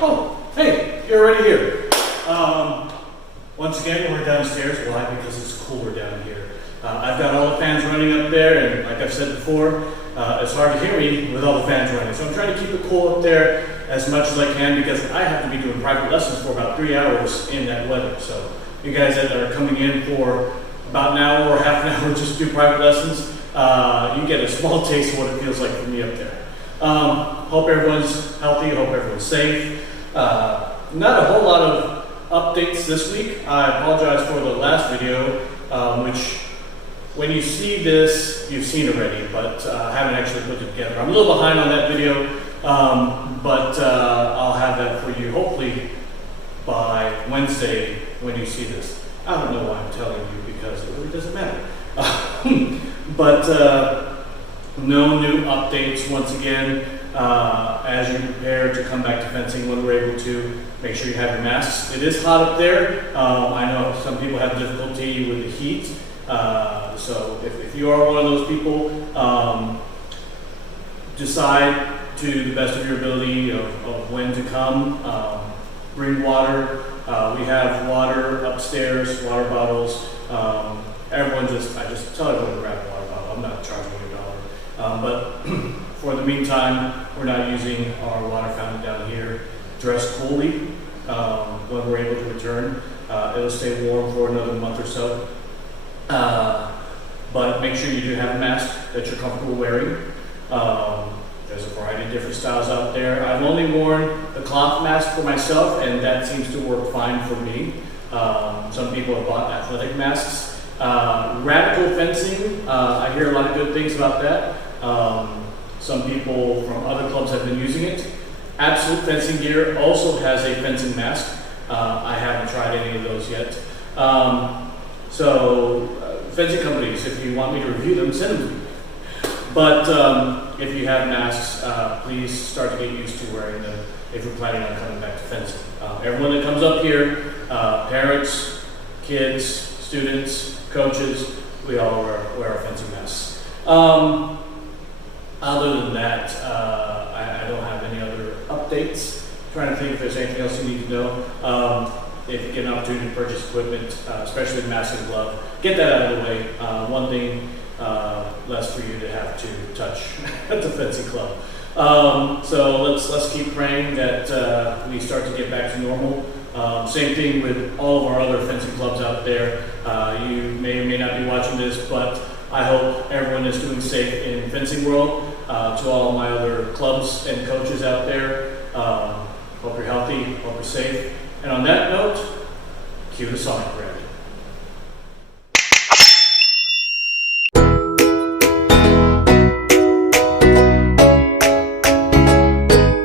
Oh, hey, you're already here. Once again, we're downstairs. Why? Because it's cooler down here. I've got all the fans running up there, and like I've said before, it's hard to hear me with all the fans running. So I'm trying to keep it cool up there as much as I can because I have to be doing private lessons for about 3 hours in that weather. So you guys that are coming in for about an hour or half an hour just to do private lessons, you get a small taste of what it feels like for me up there. Hope everyone's healthy, hope everyone's safe. Not a whole lot of updates this week. I apologize for the last video, which when you see this, you've seen already, but I haven't actually put it together. I'm a little behind on that video, but I'll have that for you hopefully by Wednesday when you see this. I don't know why I'm telling you because it really doesn't matter. But no new updates once again. As you prepare to come back to fencing when we're able to, make sure you have your masks. It is hot up there. I know some people have difficulty with the heat. So if you are one of those people, decide to the best of your ability of when to come. Bring water. We have water upstairs, water bottles. I just tell everyone to grab a water bottle. I'm not charging you $1. But for the meantime, we're not using our water fountain down here. Dress coolly when we're able to return. It'll stay warm for another month or so. But make sure you do have a mask that you're comfortable wearing. There's a variety of different styles out there. I've only worn the cloth mask for myself, and that seems to work fine for me. Some people have bought athletic masks. Radical fencing, I hear a lot of good things about that. Some people from other clubs have been using it. Absolute Fencing Gear also has a fencing mask. I haven't tried any of those yet. Fencing companies, if you want me to review them, send them to me. But if you have masks, please start to get used to wearing them if you're planning on coming back to fencing. Everyone that comes up here, parents, kids, students, coaches, we all wear our fencing masks. Other than that, I don't have any other updates. I'm trying to think if there's anything else you need to know. If you get an opportunity to purchase equipment, especially mask and glove, get that out of the way. One thing less for you to have to touch at the fencing club. So let's keep praying that we start to get back to normal. Same thing with all of our other fencing clubs out there. You may or may not be watching this, but I hope everyone is doing safe in fencing world. To all my other clubs and coaches out there, hope you're healthy, hope you're safe. And on that note, cue the Sonic Brand.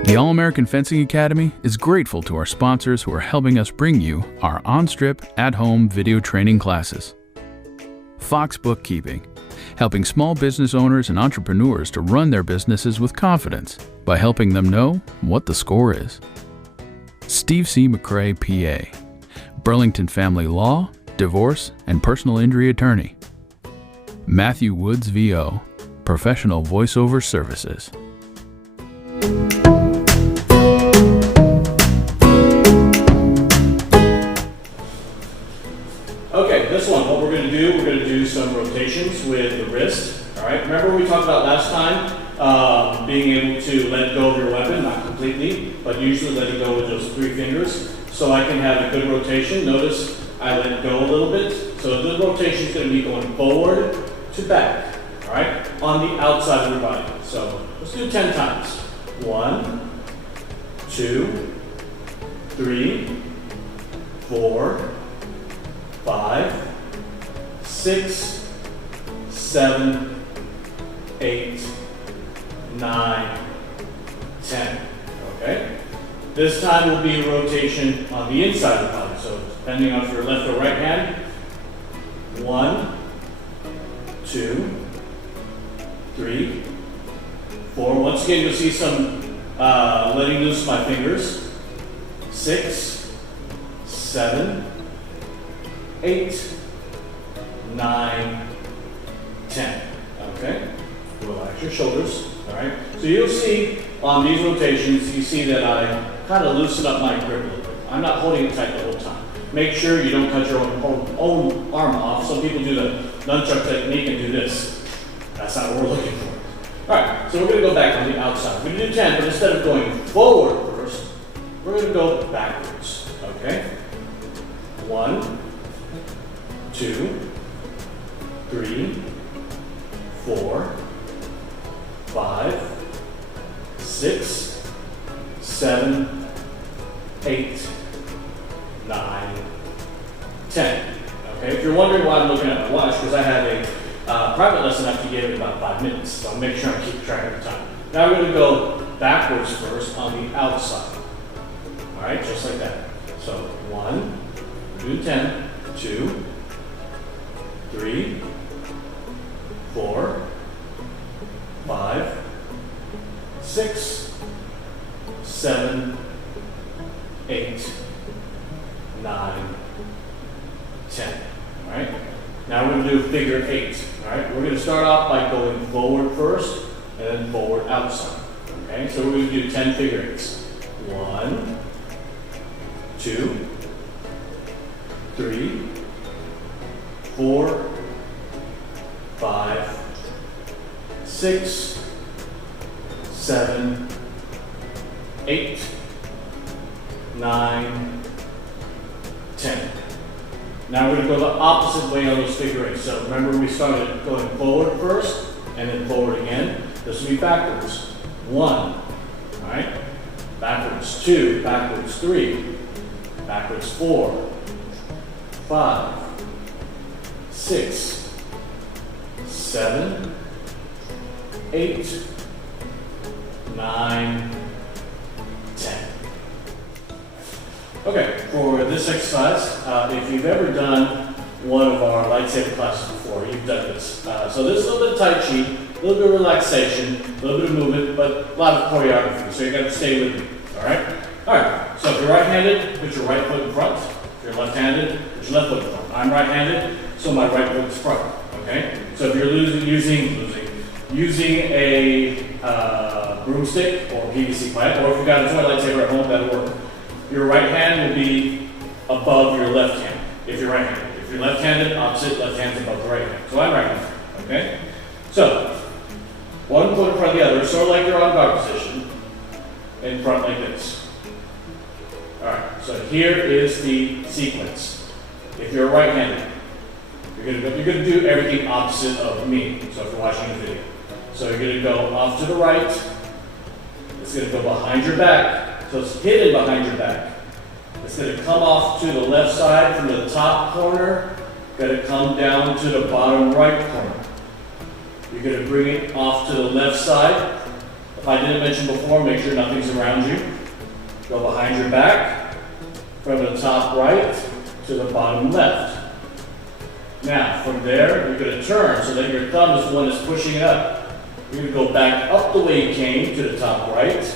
The All-American Fencing Academy is grateful to our sponsors who are helping us bring you our on-strip, at-home video training classes. Fox Bookkeeping, helping small business owners and entrepreneurs to run their businesses with confidence by helping them know what the score is. Steve C. McCrae, PA, Burlington Family Law, Divorce, and Personal Injury Attorney. Matthew Woods, VO, Professional Voiceover Services. Okay, this one, what we're going to do some rotations with the wrist. All right, remember we talked about last time, being able to let go of your weapon, not completely, but usually letting go with those 3 fingers, so I can have a good rotation. Notice I let go a little bit, so the rotation is going to be going forward to back, all right, on the outside of your body. So let's do 10 times. 1, 2, 3, 4, 5, 6, 7, 8, 9, 10. Okay? This time will be a rotation on the inside of the body. So depending on if you're left or right hand, 1, 2, 3, 4. Once again, you'll see some letting loose my fingers. 6, 7, 8, 9, 10. Okay? Relax your shoulders. All right, so you'll see on these rotations, you see that I kind of loosen up my grip a little bit. I'm not holding it tight the whole time. Make sure you don't cut your own arm off. Some people do the nunchuck technique and do this. That's not what we're looking for. All right, so we're going to go back on the outside. We're going to do 10, but instead of going forward first, we're going to go backwards. Okay? 1, 2, 3, 4, 5, 6, 7, 8, 9, 10. Okay, if you're wondering why I'm looking at my watch, because I have a private lesson I have to give in about 5 minutes, so I'll make sure I keep track of the time. Now we're going to go backwards first on the outside. All right, just like that. So 1, do 10, 2, 3, 4, 5, 6, 7, 8, 9, 10. All right. Now we're going to do figure 8. All right. We're going to start off by going forward first and then forward outside. Okay. So we're going to do 10 figure 8s. 1, 2, 3, 4, 5, 6, 7, 8, 9, 10. Now we're going to go the opposite way on those figure 8s. So remember we started going forward first and then forward again. This will be backwards. 1, all right? Backwards 2, backwards 3, backwards 4, 5, 6, 7, 8, 9, 10. Okay, for this exercise, if you've ever done one of our lightsaber classes before, you've done this. So this is a little bit of Tai Chi, a little bit of relaxation, a little bit of movement, but a lot of choreography, so you got to stay with me, all right? All right, so if you're right-handed, put your right foot in front. If you're left-handed, put your left foot in front. I'm right-handed, so my right foot's front, okay? So if you're using a broomstick or PVC pipe, or if you've got a toy lightsaber at home, that'll work. Your right hand will be above your left hand, if you're right-handed. If you're left-handed, opposite, left hand's above the right hand. So I'm right-handed, okay? So, one foot in front of the other, sort of like you're on guard position, in front like this. All right, so here is the sequence. If you're right-handed, you're gonna do everything opposite of me, so if you're watching the video. So you're gonna go off to the right, it's gonna go behind your back, so it's hidden behind your back. It's going to come off to the left side from the top corner, going to come down to the bottom right corner. You're going to bring it off to the left side. If I didn't mention before, make sure nothing's around you. Go behind your back, from the top right to the bottom left. Now, from there, you're going to turn so that your thumb is the one that's pushing it up. You're going to go back up the way you came to the top right.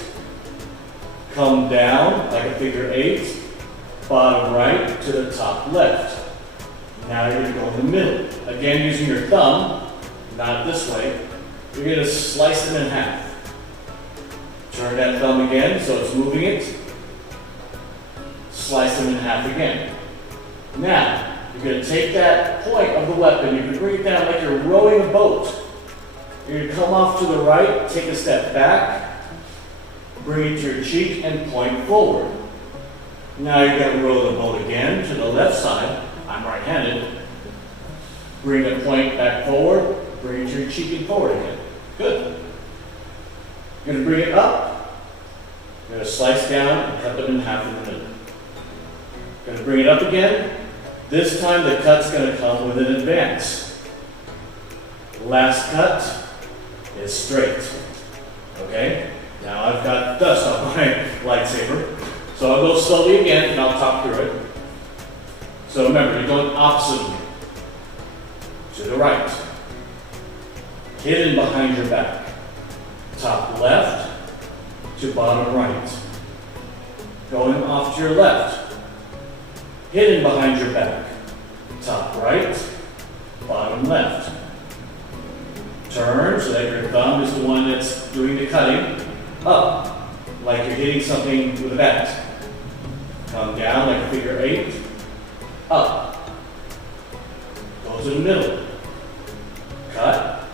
Come down like a figure 8, bottom right to the top left. Now you're going to go in the middle. Again, using your thumb, not this way, you're going to slice them in half. Turn that thumb again so it's moving it. Slice them in half again. Now, you're going to take that point of the weapon, you're going to bring it down like you're rowing a boat. You're going to come off to the right, take a step back, bring it to your cheek and point forward. Now you're going to roll the boat again to the left side. I'm right-handed. Bring the point back forward, bring it to your cheek and forward again. Good. You're going to bring it up. You're going to slice down and cut them in half in the middle. Going to bring it up again. This time the cut's going to come with an advance. Last cut is straight. Okay? Now I've got dust on my lightsaber, so I'll go slowly again and I'll talk through it. So remember, you're going opposite of me. To the right. Hidden behind your back. Top left to bottom right. Going off to your left. Hidden behind your back. Top right, bottom left. Turn so that your thumb is the one that's doing the cutting up, like you're hitting something with a bat. Come down like a figure 8, up, go to the middle, cut,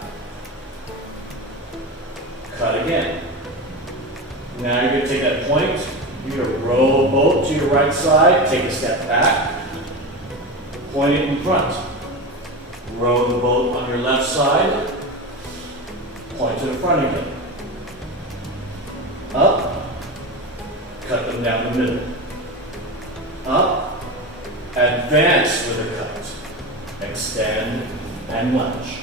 cut again. Now you're going to take that point, you're going to roll both to your right side, take a step back, point it in front. Roll the boat on your left side, point to the front again. Up, cut them down the middle. Up, advance with a cut. Extend and lunge.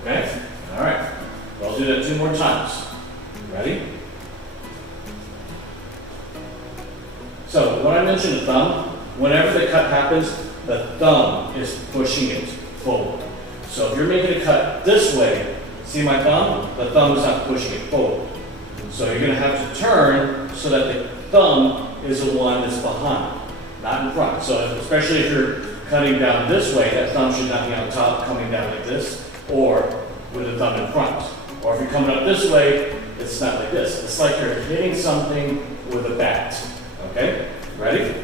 Okay? All right. I'll do that 2 more times. Ready? So when I mentioned the thumb, whenever the cut happens, the thumb is pushing it forward. So if you're making a cut this way, see my thumb? The thumb is not pushing it forward. So you're going to have to turn so that the thumb is the one that's behind, not in front. So especially if you're cutting down this way, that thumb should not be on top, coming down like this, or with the thumb in front. Or if you're coming up this way, it's not like this. It's like you're hitting something with a bat. Okay? Ready?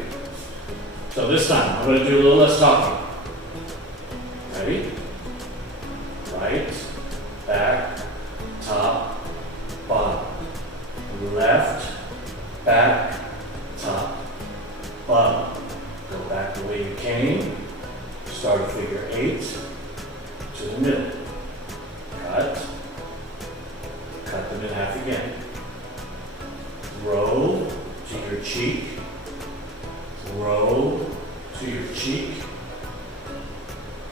So this time, I'm going to do a little less talking. Ready? Right, back, top, bottom. Left, back, top, bottom. Go back the way you came. Start a figure 8 to the middle. Cut. Cut them in half again. Roll to your cheek. Roll to your cheek.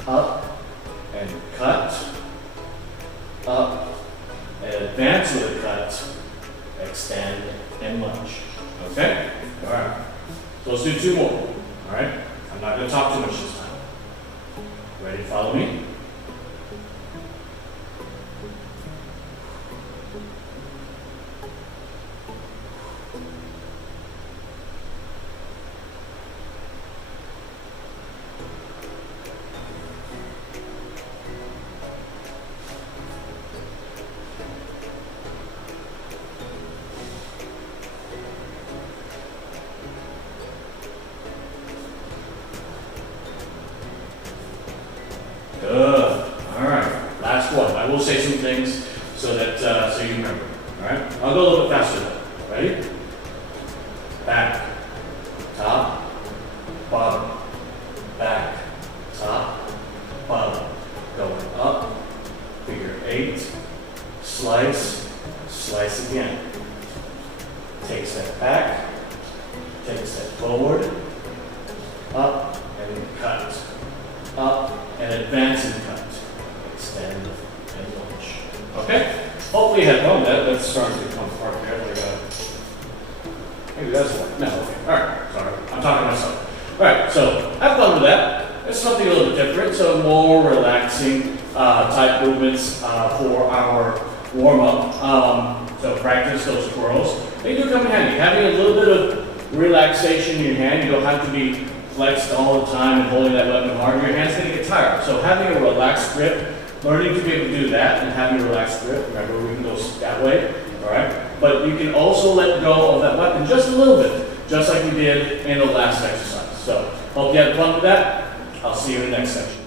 Up and cut. Up and advance with a cut. Extend and lunge. Okay? All right. So let's do 2 more. All right? I'm not going to talk too much this time. Ready to follow me? Good. All right. Last one. I will say some things so that so you remember. All right. I'll go a little bit faster though. Ready? Back, top, bottom, back, top, bottom. Going up. Figure 8. Slice. Slice again. Take a step back. Take a step forward. Up and cut. Up and advance and cut. Extend and launch. Okay? Hopefully you had fun with that. That's starting to come apart there. Maybe that's one. No, okay. Alright, sorry. I'm talking to myself. Alright, so have fun with that. It's something a little bit different, so more relaxing type movements for our warm-up. So practice those twirls. They do come in handy. Having a little bit of relaxation in your hand, you don't have to be flexed all the time and holding that weapon hard. Your hand's going to get tired. So having a relaxed grip, learning to be able to do that and having a relaxed grip. Remember, we can go that way, all right? But you can also let go of that weapon just a little bit, just like we did in the last exercise. So hope you had fun with that. I'll see you in the next section.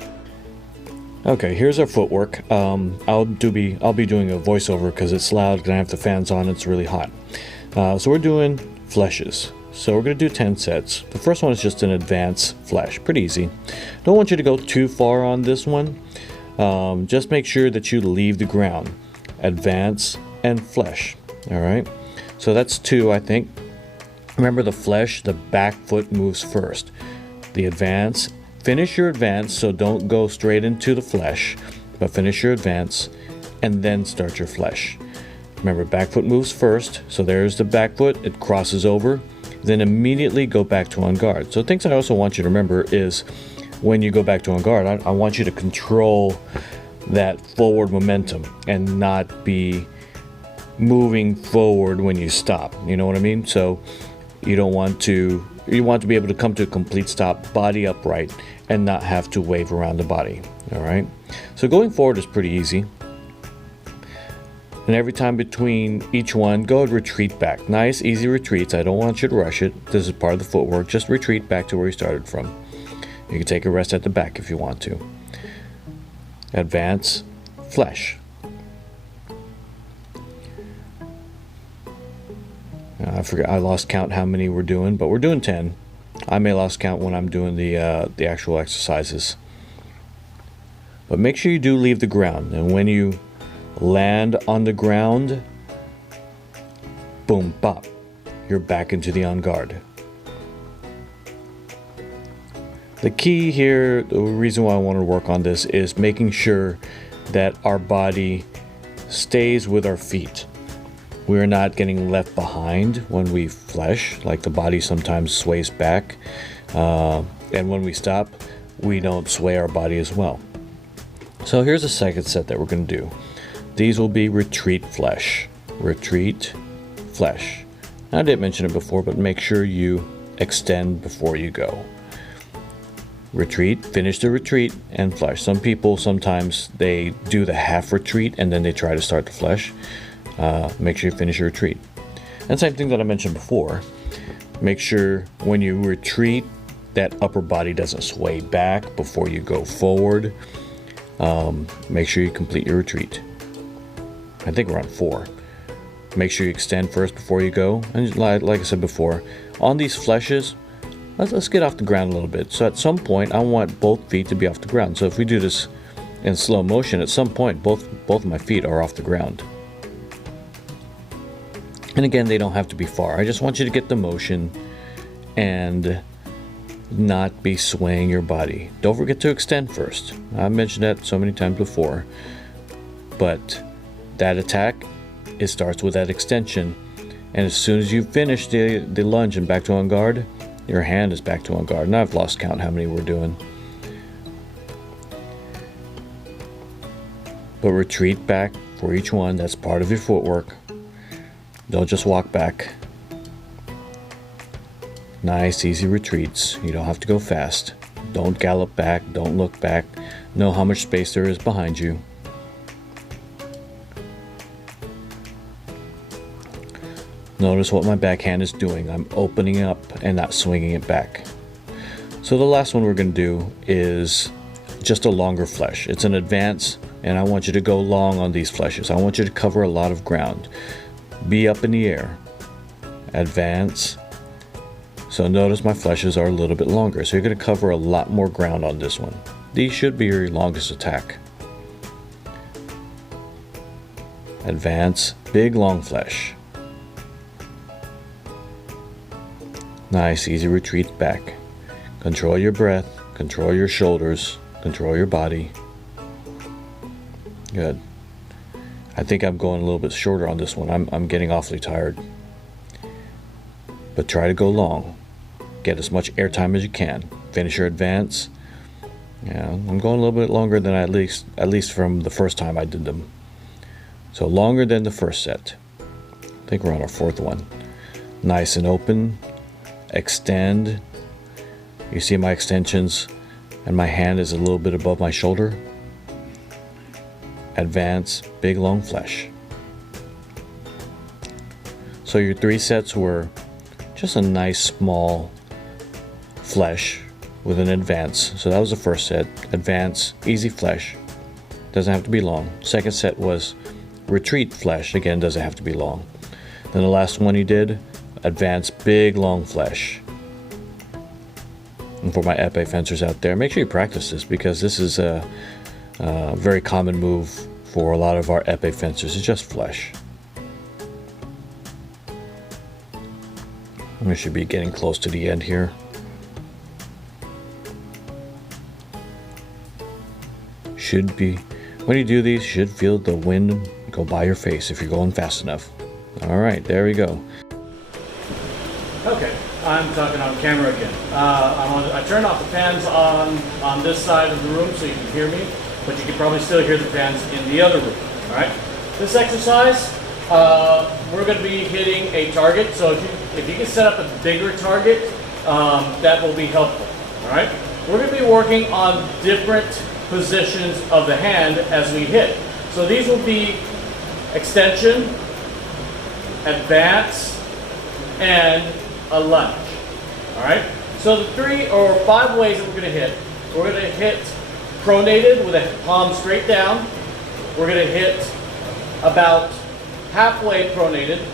Okay, here's our footwork. I'll be doing a voiceover because it's loud and I have the fans on. It's really hot. So we're doing fleshes. So we're going to do 10 sets. The first one is just an advanced flesh. Pretty easy. Don't want you to go too far on this one. Just make sure that you leave the ground. Advance and flesh. Alright? So that's 2, I think. Remember the flesh, the back foot moves first. The advance. Finish your advance, so don't go straight into the flesh, but finish your advance and then start your flesh. Remember, back foot moves first, so there's the back foot, it crosses over, then immediately go back to on guard. So things I also want you to remember is when you go back to on guard, I want you to control that forward momentum and not be moving forward when you stop. You know what I mean? So you want to be able to come to a complete stop, body upright, and not have to wave around the body. All right. So going forward is pretty easy. And every time between each one, go and retreat back. Nice, easy retreats. I don't want you to rush it. This is part of the footwork. Just retreat back to where you started from. You can take a rest at the back if you want to. Advance, flesh. I forgot. I lost count how many we're doing, but we're doing 10. I may lost count when I'm doing the actual exercises. But make sure you do leave the ground, and when you land on the ground, boom, bop, you're back into the on guard. The key here, the reason why I want to work on this is making sure that our body stays with our feet. We're not getting left behind when we flesh, like the body sometimes sways back. And when we stop, we don't sway our body as well. So here's a second set that we're going to do. These will be retreat flesh. Retreat flesh. I did mention it before, but make sure you extend before you go. Retreat, finish the retreat, and flesh. Some people sometimes they do the half retreat and then they try to start the flesh. Make sure you finish your retreat. And same thing that I mentioned before. Make sure when you retreat, that upper body doesn't sway back before you go forward. Make sure you complete your retreat. I think we're on 4. Make sure you extend first before you go. And like I said before, on these fleshes, let's get off the ground a little bit. So at some point, I want both feet to be off the ground. So if we do this in slow motion, at some point, both of my feet are off the ground. And again, they don't have to be far. I just want you to get the motion and not be swaying your body. Don't forget to extend first. I've mentioned that so many times before. But that attack, it starts with that extension. And as soon as you finish the lunge and back to on guard, your hand is back to on guard. And I've lost count how many we're doing. But retreat back for each one. That's part of your footwork. Don't just walk back. Nice, easy retreats. You don't have to go fast. Don't gallop back. Don't look back. Know how much space there is behind you. Notice what my backhand is doing. I'm opening up and not swinging it back. So the last one we're going to do is just a longer flesh. It's an advance, and I want you to go long on these fleshes. I want you to cover a lot of ground. Be up in the air. Advance. So notice my fleshes are a little bit longer. So you're going to cover a lot more ground on this one. These should be your longest attack. Advance. Big long flesh. Nice, easy retreat back. Control your breath. Control your shoulders. Control your body. Good. I think I'm going a little bit shorter on this one. I'm getting awfully tired. But try to go long. Get as much air time as you can. Finish your advance. Yeah, I'm going a little bit longer than at least from the first time I did them. So longer than the first set. I think we're on our 4th one. Nice and open. Extend. You see my extensions, and my hand is a little bit above my shoulder. Advance, big long flesh. So your 3 sets were just a nice small flesh with an advance. So that was the first set. Advance, easy flesh. Doesn't have to be long. Second set was retreat flesh. Again, doesn't have to be long. Then the last one you did, advance, big long flesh. And for my epee fencers out there, make sure you practice this, because this is a very common move for a lot of our epee fencers. It's just flesh. We should be getting close to the end here. Should be, when you do these, you should feel the wind go by your face if you're going fast enough. All right, there we go. Okay, I'm talking on camera again. I turned off the fans on this side of the room so you can hear me, but you can probably still hear the fans in the other room. All right. This exercise, we're going to be hitting a target. So if you can set up a bigger target, that will be helpful. All right. We're going to be working on different positions of the hand as we hit. So these will be extension, advance, and a lunge. All right? So the 3 or 5 ways that we're going to hit. We're going to hit pronated with a palm straight down. We're going to hit about halfway pronated.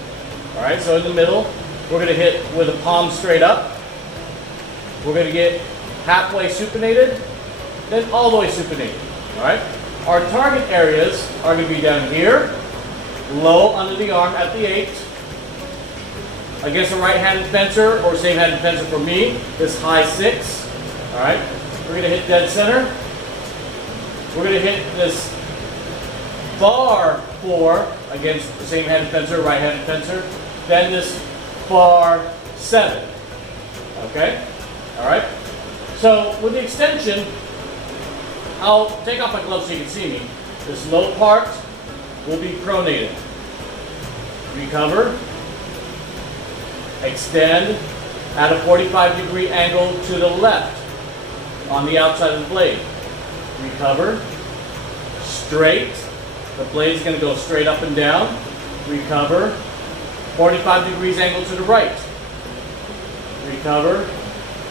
All right, so in the middle. We're going to hit with a palm straight up. We're going to get halfway supinated, then all the way supinated. All right? Our target areas are going to be down here, low under the arm at the 8. Against a right-handed fencer or same-handed fencer for me, this high 6. All right? We're going to hit dead center. We're going to hit this far 4 against the same-handed fencer, right-handed fencer. Then this far 7. Okay? All right? So with the extension, I'll take off my gloves so you can see me. This low part will be pronated. Recover. Extend at a 45-degree angle to the left on the outside of the blade. Recover. Straight. The blade is going to go straight up and down. Recover. 45 degrees angle to the right. Recover.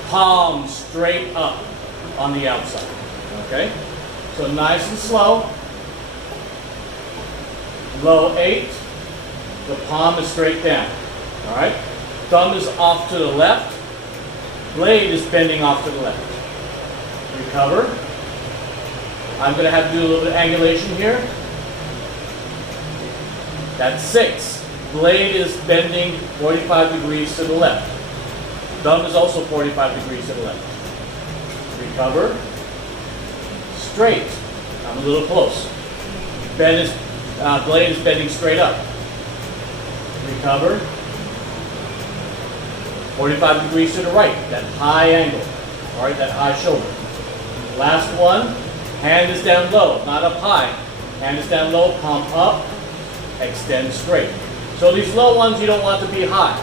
Palm straight up on the outside. Okay? So nice and slow. Low 8. The palm is straight down. All right? Thumb is off to the left. Blade is bending off to the left. Recover. I'm going to have to do a little bit of angulation here. That's 6. Blade is bending 45 degrees to the left. Thumb is also 45 degrees to the left. Recover. Straight. I'm a little close. Blade is bending straight up. Recover. 45 degrees to the right. That high angle. All right, that high shoulder. Last one. Hand is down low, not up high. Hand is down low, palm up. Extend straight. So these low ones you don't want to be high.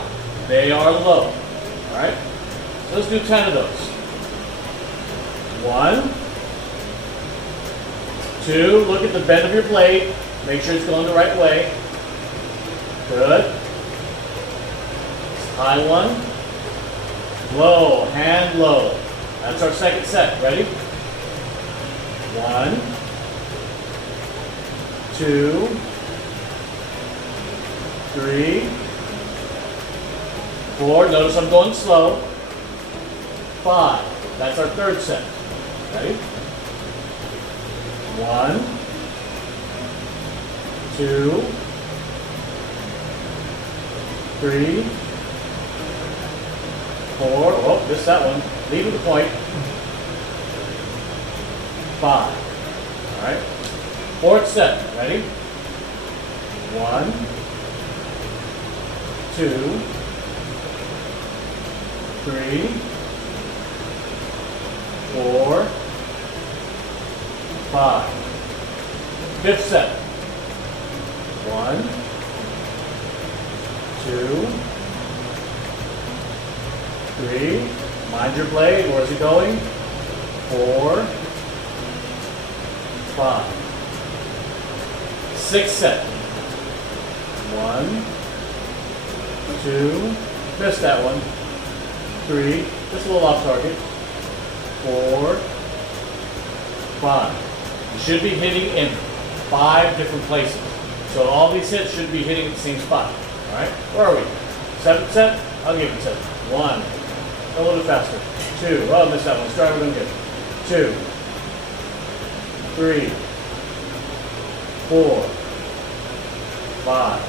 They are low. All right? So let's do 10 of those. 1, 2, look at the bend of your blade. Make sure it's going the right way. Good. High one. Low, hand low. That's our second set. Ready? 1, 2, 3, 4. Notice I'm going slow. 5. That's our third set. Ready? 1, 2, 3, 4. Oh, missed that one. Leave with the point. 5. All right. Fourth set. Ready? 1, 2, 3, 4, 5. Fifth set. 1, 2, 3. Mind your blade. Where's it going? 4, 5. Sixth set. 1, 2. Missed that one. 3. Just a little off target. 4, 5. You should be hitting in 5 different places. So all these hits should be hitting at the same spot. All right. Where are we? 7th set. I'll give it 7. 1. A little bit faster. 2. Oh, missed that one. Let's try what we're going to get. 2, 3, 4, 5.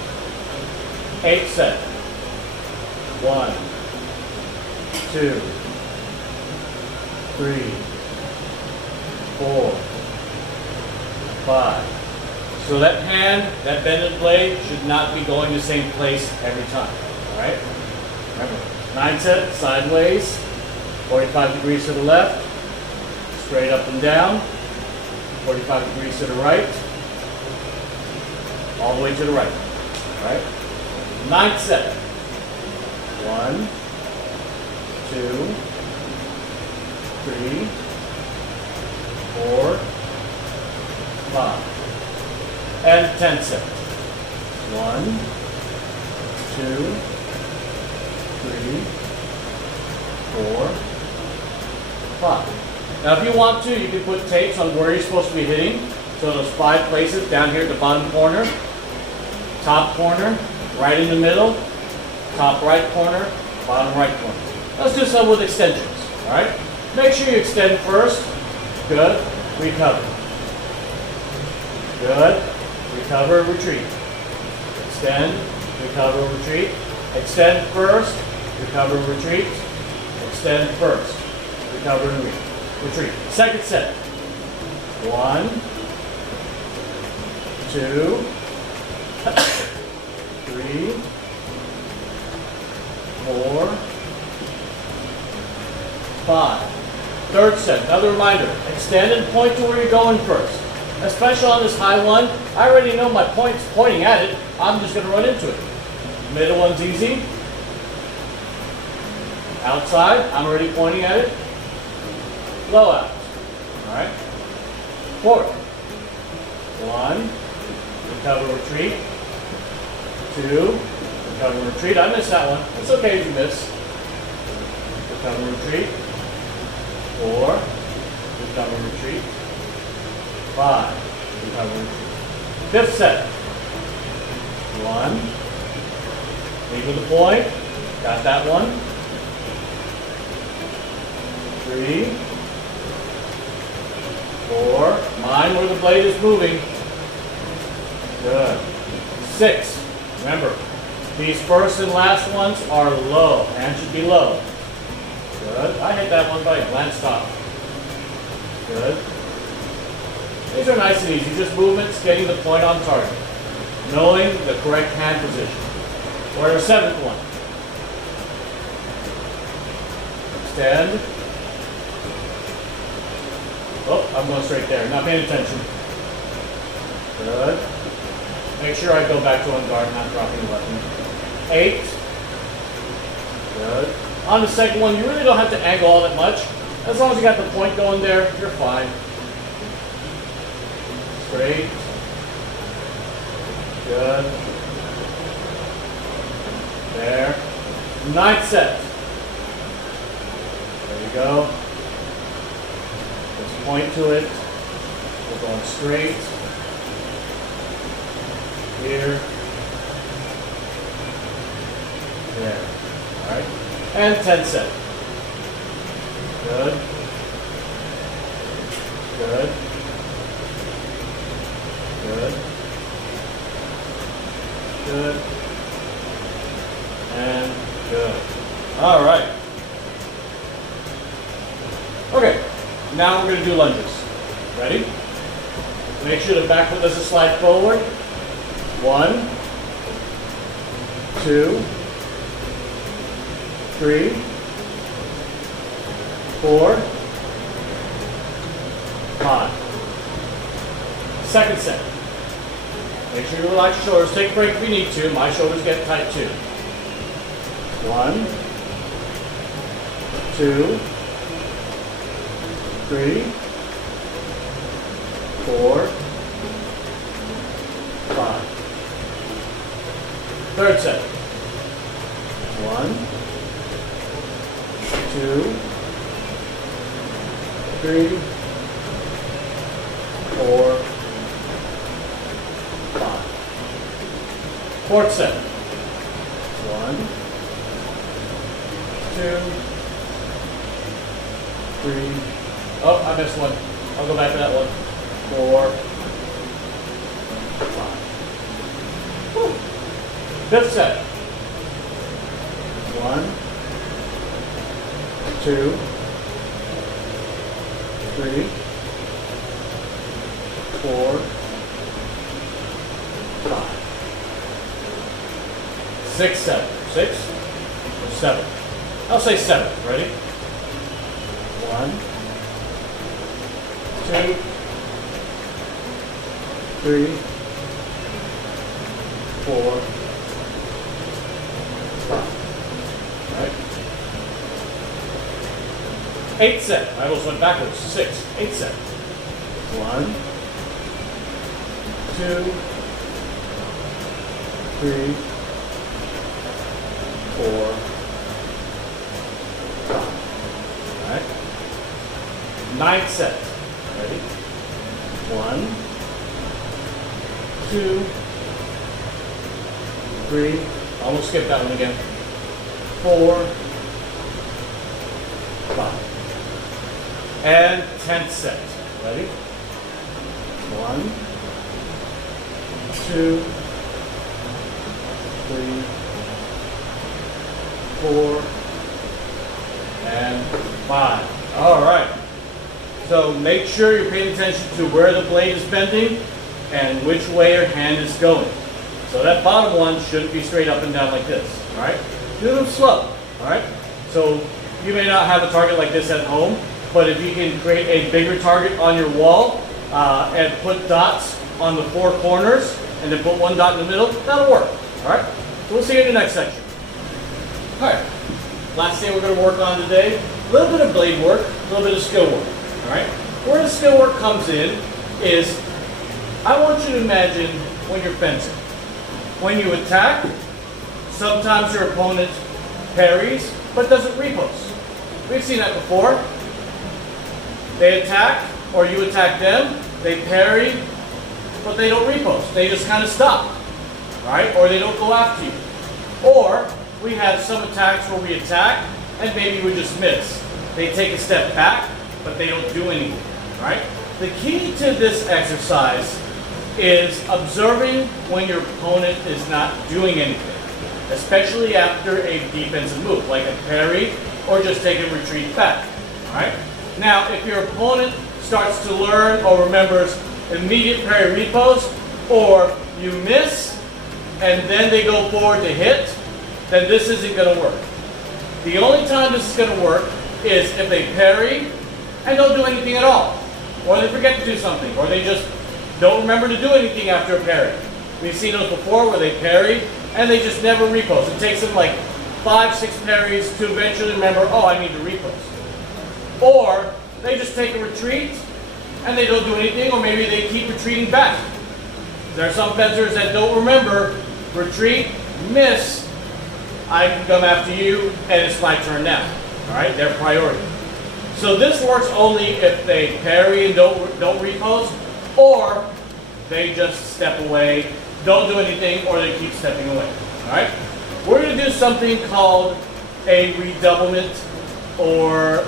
8th set. 1, 2, 3, 4, 5. So that hand, that bended blade, should not be going the same place every time. All right? Remember, 9 set, sideways, 45 degrees to the left, straight up and down, 45 degrees to the right, all the way to the right. All right? 9th set. 1, 2, 3, 4, 5. And 10th set. 1, 2, 3, 4, 5. Now if you want to, you can put tapes on where you're supposed to be hitting. So those 5 places down here at the bottom corner, top corner, right in the middle, top right corner, bottom right corner. Let's do some with extensions, all right? Make sure you extend first. Good. Recover. Good. Recover, retreat. Extend, recover, retreat. Extend first, recover, retreat. Extend first, recover, and retreat. Second set. 1, 2, 3, 4, 5. Third set, another reminder, extend and point to where you're going first. Especially on this high one, I already know my point's pointing at it, I'm just going to run into it. Middle one's easy. Outside, I'm already pointing at it. Low out. Alright? Forward. 1, recover, retreat. 2, recover, retreat. I missed that one. It's okay if you miss. Recover, retreat. 4, recover, retreat. 5, recover, retreat. Fifth set. 1, lead with the point. Got that one. 3, 4, mind where the blade is moving. Good. 6, remember, these first and last ones are low. Hand should be low. Good. I hit that one by a glance stop. Good. These are nice and easy, just movements, getting the point on target. Knowing the correct hand position. Or the seventh one. Extend. Oh, I'm going straight there, not paying attention. Good. Make sure I go back to on guard, not dropping the weapon. 8. Good. On the second one, you really don't have to angle all that much. As long as you got the point going there, you're fine. Straight. Good. There. 9th set. There you go. Just point to it. We're going straight. Here. There. Alright. And 10th set. Good. Good. Good. Good. And good. All right. Okay. Now we're going to do lunges. Ready? Make sure the back foot doesn't slide forward. 1, 2, 3, 4, 5. Second set. Make sure you relax your shoulders. Take a break if you need to. My shoulders get tight too. 1, 2, 3, 4, 5. Third set. 1, 2, 3, 4, 5. Fourth set. 1, 2, 3. Oh, I missed one. I'll go back to that one. 4, 5. Woo. Fifth set. 1, 2, 3, 4, 5. 6, 7. 6 or 7? I'll say 7. Ready? 1, 2, 3, 4, 5. Right? 8 set. I almost went backwards. 6. 8 set. 1, 2, 3, 4, 5. All right. Ninth set. Ready? 1, 2, 3. Almost skipped that one again. 4, 5. And 10th set. Ready? 1, 2, 3, 4, and 5. All right. So make sure you're paying attention to where the blade is bending and which way your hand is going. So that bottom one shouldn't be straight up and down like this. All right. Do them slow. All right. So you may not have a target like this at home, but if you can create a bigger target on your wall and put dots on the 4 corners and then put 1 dot in the middle, that'll work. All right. So we'll see you in the next section. All right. Last thing we're going to work on today, a little bit of blade work, a little bit of skill work. All right. Where the skill work comes in is, I want you to imagine when you're fencing. When you attack, sometimes your opponent parries, but doesn't riposte. We've seen that before. They attack, or you attack them, they parry, but they don't riposte. They just kind of stop, right? Or they don't go after you. Or we have some attacks where we attack, and maybe we just miss. They take a step back, but they don't do anything, right? The key to this exercise is observing when your opponent is not doing anything, especially after a defensive move, like a parry or just take a retreat back, all right? Now, if your opponent starts to learn or remembers immediate parry riposte, or you miss and then they go forward to hit, then this isn't going to work. The only time this is going to work is if they parry and don't do anything at all, or they forget to do something, or they just don't remember to do anything after a parry. We've seen those before where they parry and they just never riposte. It takes them like 5, 6 parries to eventually remember, oh, I need to riposte. Or they just take a retreat and they don't do anything, or maybe they keep retreating back. There are some fencers that don't remember, retreat, miss, I can come after you and it's my turn now. All right, their priority. So this works only if they parry and don't riposte, or they just step away, don't do anything, or they keep stepping away. All right, we're going to do something called a redoublement, or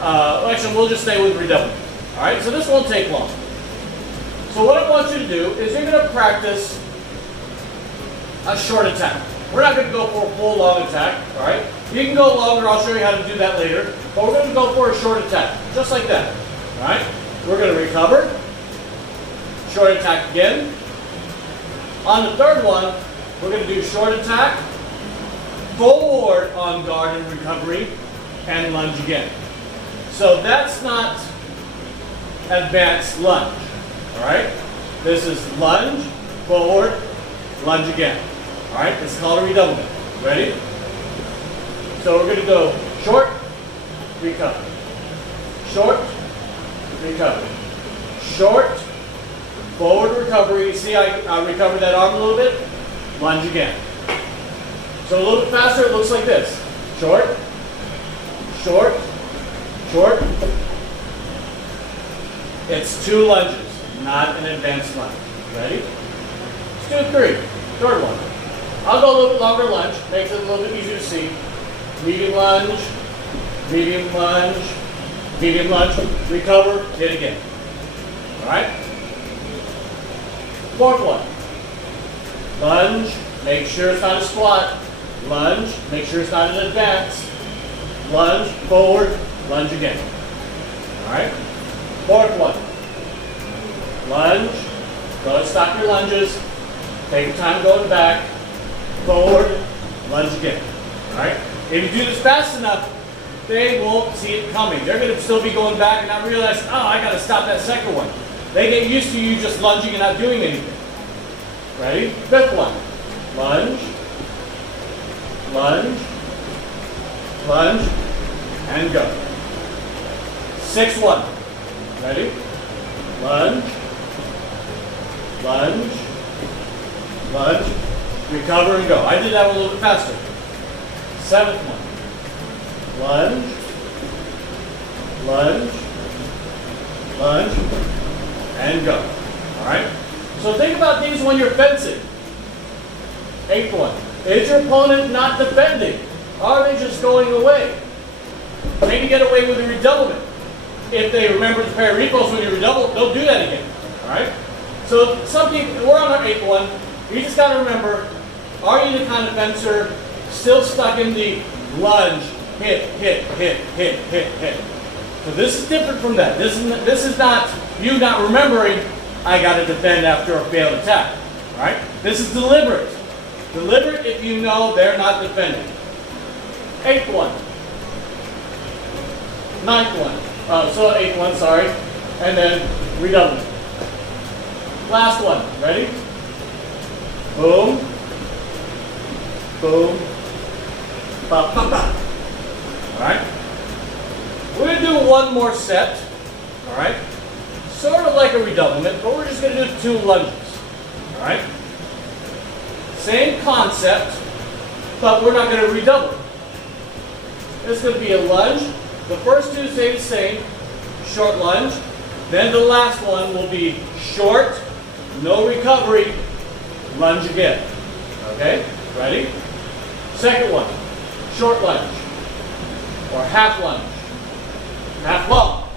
actually we'll just stay with redoublement. All right, so this won't take long. So what I want you to do is you're going to practice a short attack. We're not going to go for a full long attack. All right, you can go longer. I'll show you how to do that later. But we're going to go for a short attack, just like that. All right, we're going to recover. Short attack again. On the third one, we're going to do short attack, forward on guard and recovery, and lunge again. So that's not advanced lunge. All right? This is lunge, forward, lunge again. All right? It's called a redoublement. Ready? So we're going to go short, recover. Short, recover. Short, forward recovery. See, I recovered that arm a little bit. Lunge again. So a little bit faster, it looks like this. Short, short, short. It's 2 lunges, not an advanced lunge. Ready? Let's do 3. Third one. I'll go a little bit longer lunge. Makes it a little bit easier to see. Medium lunge, medium lunge, medium lunge. Recover, hit again. All right? Fourth one. Lunge, make sure it's not a squat. Lunge, make sure it's not an advance. Lunge, forward, lunge again. All right? Fourth one. Lunge, go and stop your lunges. Take your time going back. Forward, lunge again. All right? If you do this fast enough, they won't see it coming. They're going to still be going back and not realize, oh, I got to stop that second one. They get used to you just lunging and not doing anything. Ready? Fifth one. Lunge, lunge, lunge, and go. Sixth one. Ready? Lunge, lunge, lunge, recover and go. I did that a little bit faster. 7th one. Lunge, lunge, lunge, and go. All right? So think about these when you're fencing. 8th one. Is your opponent not defending? Are they just going away? Maybe get away with a redoublement. If they remember to parry repulse when you redouble, don't do that again. All right? So some people, we're on our 8th one. You just got to remember, are you the kind of fencer still stuck in the lunge, hit, hit, hit, hit, hit, hit? So this is different from that. This is not you not remembering, I got to defend after a failed attack. All right? This is deliberate. Deliberate if you know they're not defending. 8th one. 9th one. So 8th one, sorry. And then redouble. Last one. Ready? Boom. Boom. Ba, ba, ba. All right? We're going to do one more set. All right? Sort of like a redoublement, but we're just going to do 2 lunges. All right? Same concept, but we're not going to redouble. This is going to be a lunge. The first 2 stay the same. Short lunge. Then the last one will be short, no recovery, lunge again. Okay? Ready? Second one, short lunge. Or half lunge. Half long.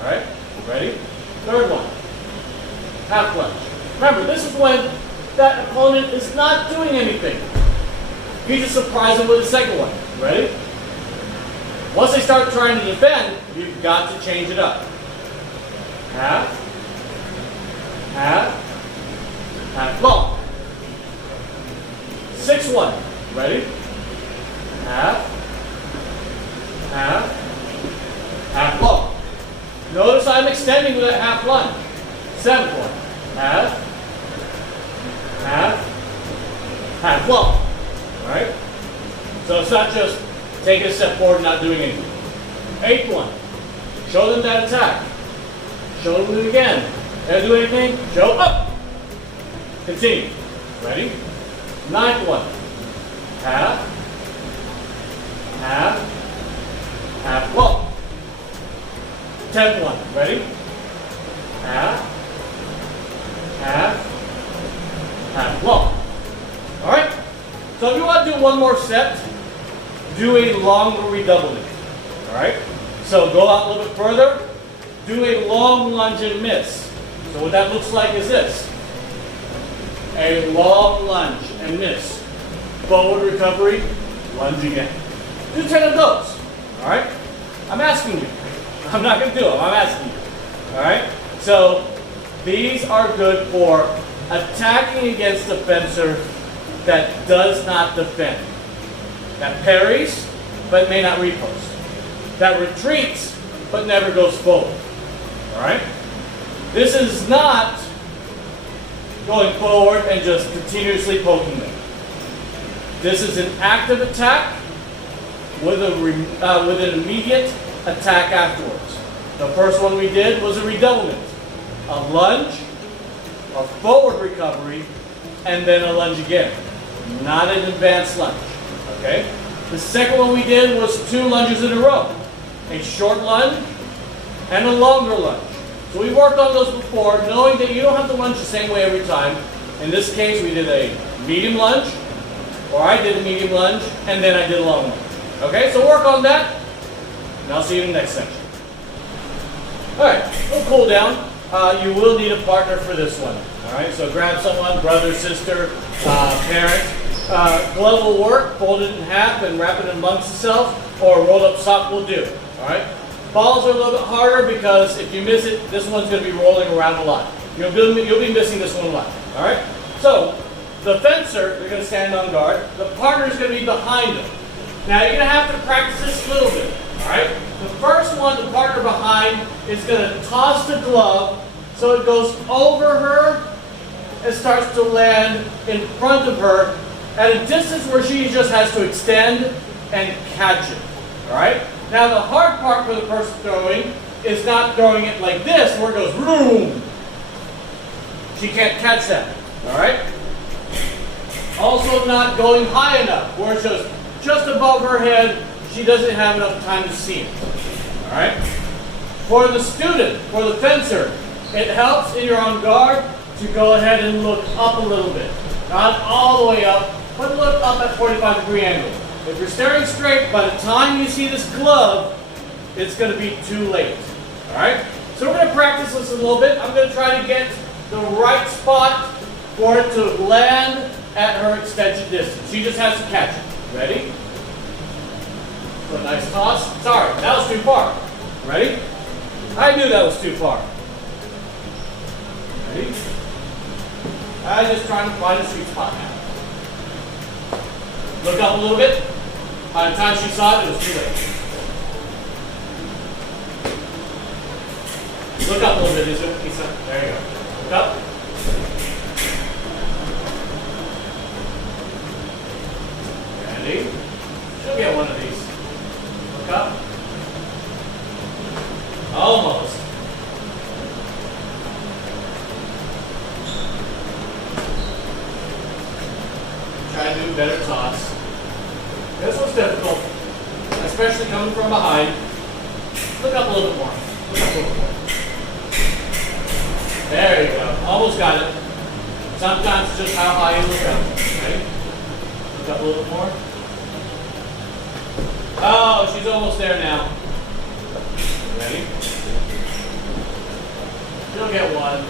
Alright? Ready? Third one, half lunge. Remember, this is when that opponent is not doing anything. You just surprise them with the second one. Ready? Once they start trying to defend, you've got to change it up. Half, half, half long. 6th one. Ready? Half, half, half long. Notice I'm extending with that half lunge. 7th one. Half, half, half long. Alright? So it's not just taking a step forward and not doing anything. 8th one. Show them that attack. Show them it again. Gotta do anything? Show up. Continue. Ready? 9th one. Half, half, half long. 10th one. Ready? Half, half, half long. Alright? So if you want to do one more set, do a longer redoubling. Alright? So go out a little bit further, do a long lunge and miss. So what that looks like is this. A long lunge and miss. Forward recovery, lunge again. Do 10 of those. Alright? I'm asking you. I'm not going to do them, I'm asking you. Alright? So these are good for attacking against a fencer that does not defend. That parries, but may not riposte. That retreats, but never goes forward. Alright? This is not going forward and just continuously poking them. This is an active attack with an immediate attack afterwards. The first one we did was a redoublement. A lunge, a forward recovery, and then a lunge again. Not an advanced lunge. Okay? The second one we did was 2 lunges in a row. A short lunge and a longer lunge. So we worked on those before, knowing that you don't have to lunge the same way every time. In this case, we did a medium lunge, or I did a medium lunge, and then I did a long lunge. Okay, so work on that, and I'll see you in the next section. Alright, we'll cool down. You will need a partner for this one. Alright, so grab someone, brother, sister, parent. Glove will work, fold it in half and wrap it amongst itself, or a rolled up sock will do. Alright? Balls are a little bit harder because if you miss it, this one's going to be rolling around a lot. You'll be missing this one a lot. Alright? So, the fencer, they're going to stand on guard. The partner is going to be behind them. Now, you're going to have to practice this a little bit. Alright? The first one, the partner behind, is going to toss the glove so it goes over her and starts to land in front of her at a distance where she just has to extend and catch it. Alright? Now the hard part for the person throwing is not throwing it like this where it goes boom. She can't catch that. Alright? Also not going high enough, where it's just above her head, she doesn't have enough time to see it. All right? For the student, for the fencer, it helps in your on guard to go ahead and look up a little bit. Not all the way up, but look up at 45-degree angle. If you're staring straight, by the time you see this glove, it's going to be too late. All right? So we're going to practice this a little bit. I'm going to try to get the right spot for it to land at her extension distance. She just has to catch it. Ready? So a nice toss. Sorry, that was too far. Ready? I knew that was too far. Ready? I'm just trying to find a sweet spot now. Look up a little bit. By the time she saw it, it was too late. Look up a little bit, Lisa. There you go. Look up. Ready? She'll get one of these. Look up. Almost. Try to do a better toss. This one's difficult, especially coming from behind. Look up a little bit more. Look up a little bit more. There you go. Almost got it. Sometimes it's just how high you look up. Ready? Look up a little bit more. Oh, she's almost there now. Ready? She'll get one.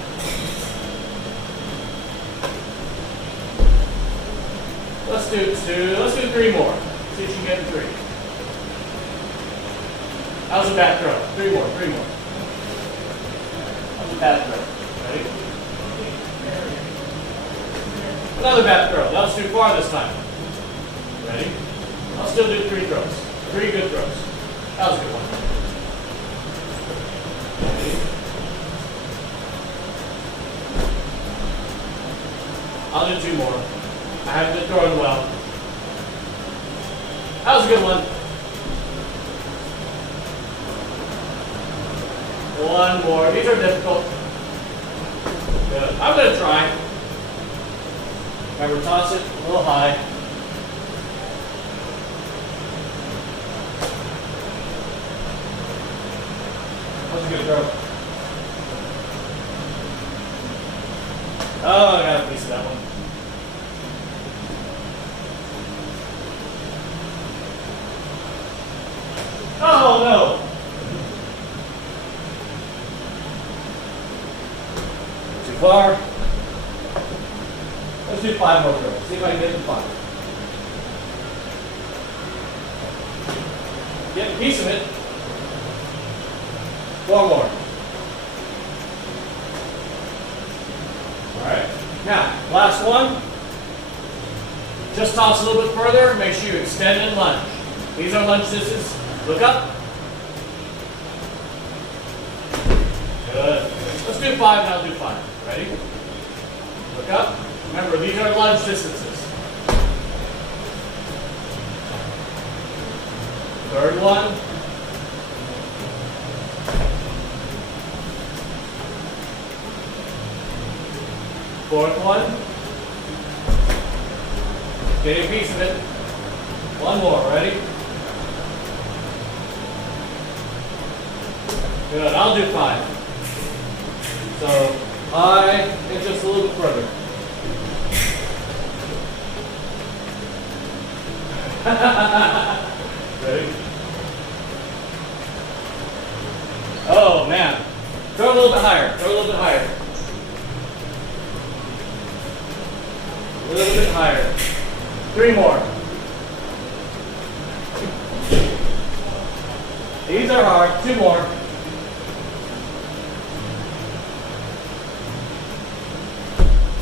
Let's do two. Let's do three more. See if she can get three. That was a bad throw. Three more. That was a bad throw. Ready? Another bad throw. That was too far this time. Ready? I'll still do three throws. Three good throws. That was a good one. Ready? I'll do two more. I haven't been throwing well. That was a good one. One more. These are difficult. Good. I'm going to try. Remember, toss it a little high. That was a good throw. Oh, I got a piece of that one. Oh no! Too far. Let's do five more throws. See if I can get to five. Get a piece of it. Four more. Alright. Now, last one. Just toss a little bit further. Make sure you extend and lunge. These are lunge distances. Look up. Good. Let's do five and I'll do five. Ready? Look up. Remember, these are lunge distances. Third one. Fourth one. Get a piece of it. One more. Ready? Good, I'll do five. So, high and just a little bit further. Ready? Oh man. Throw a little bit higher. Throw a little bit higher. A little bit higher. Three more. These are hard. Two more.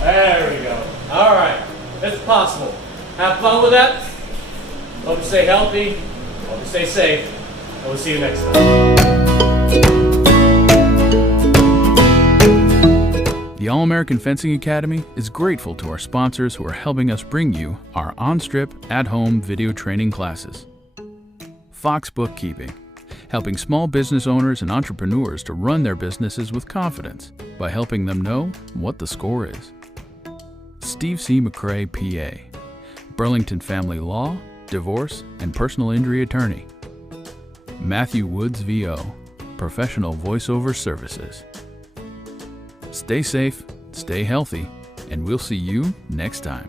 There we go. All right. It's possible. Have fun with that. Hope you stay healthy. Hope you stay safe. And we'll see you next time. The All-American Fencing Academy is grateful to our sponsors who are helping us bring you our on-strip, at-home video training classes. Fox Bookkeeping, helping small business owners and entrepreneurs to run their businesses with confidence by helping them know what the score is. Steve C. McCrae, PA, Burlington Family Law, Divorce, and Personal Injury Attorney. Matthew Woods VO, Professional Voiceover Services. Stay safe, stay healthy, and we'll see you next time.